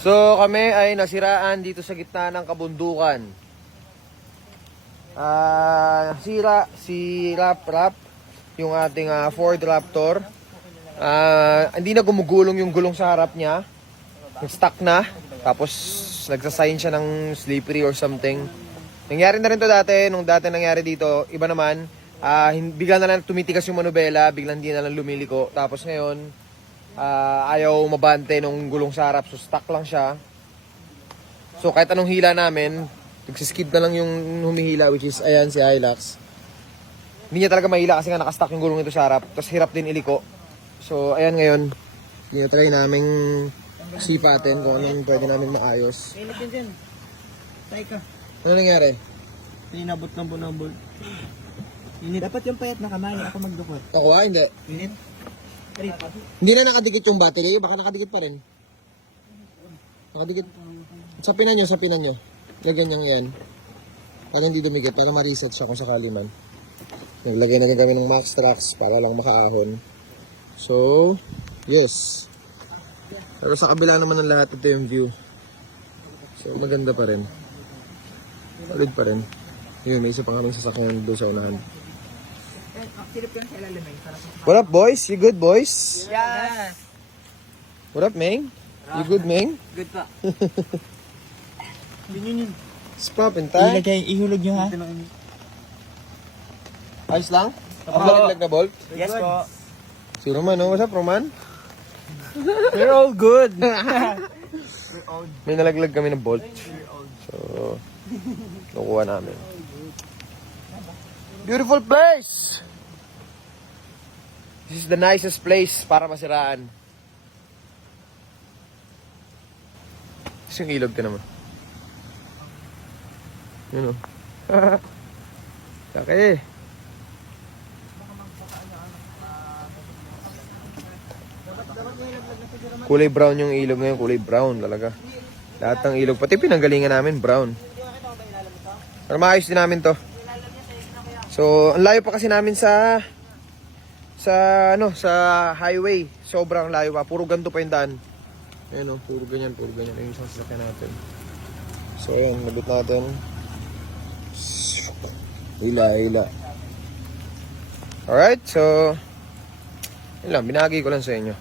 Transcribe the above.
So kami ay nasiraan dito sa gitna ng kabundukan. Nasira si Rap, yung ating Ford Raptor. Hindi na gumugulong yung gulong sa harap niya. Nag-stuck na. Tapos nagsasign siya ng slippery or something. Nangyari na rin to dati. Nung dati nangyari dito, iba naman. Bigla na lang tumitigas yung manubela. Biglang hindi na lang lumiliko. Tapos ngayon, ayaw mabante nung gulong sa harap. So stuck lang siya. So kahit anong hila namin, nagsiskid na lang yung humihila, which is ayan si Hilux. Hindi niya talaga mahila kasi nga nakastuck yung gulong nito sa harap. Tapos hirap din iliko. So ayan ngayon, try naming sipatin kung anong pwede namin maayos. Init din dyan. Tay ka. Ano nangyari? Pinabot ng bunabol. Init. Dapat yung payat na kamay, ako magdukot. Ako hindi. Init. Hindi na nakadikit yung battery, baka nakadikit pa rin. Nakadikit. Sapinan nyo. Gaganyan yan. Para hindi dumikit, para ma-reset siya kung sakali man. Naglagay na kami ng Max Trax para lang makaahon. So, yes. Pero sa kabila naman ng lahat, ito yung view. So, maganda pa rin. Solid pa rin. Yun, may isa pa kaming sasakyan doon sa unahan. What up, boys? You good, boys? Yes! What up, Meng? You good, Meng? Good pa. Yun. It's poppin' tayo. Ihulog nyo ha? Ayos lang? Nakabaliglag na bolt? Yes po. Si Roman, no? What's up, Roman? We're all good. May nalaglag kami ng bolt. So, nakuha namin. Beautiful place! This is the nicest place para masiraan. Tapos yung ilog ka naman. Yun o. Laki. Kulay brown yung ilog ngayon. Kulay brown talaga. Lahat ng ilog. Pati pinanggalingan namin brown. Pero maayos din namin to. So, ang layo pa kasi namin sa highway. Sobrang layo pa. Puro ganito pa yung daan. Ayun o, puro ganyan. Ayun yung sasakyan natin. So, ayun, nabit natin. Hila. Alright, so, yun lang, binagi ko lang sa inyo.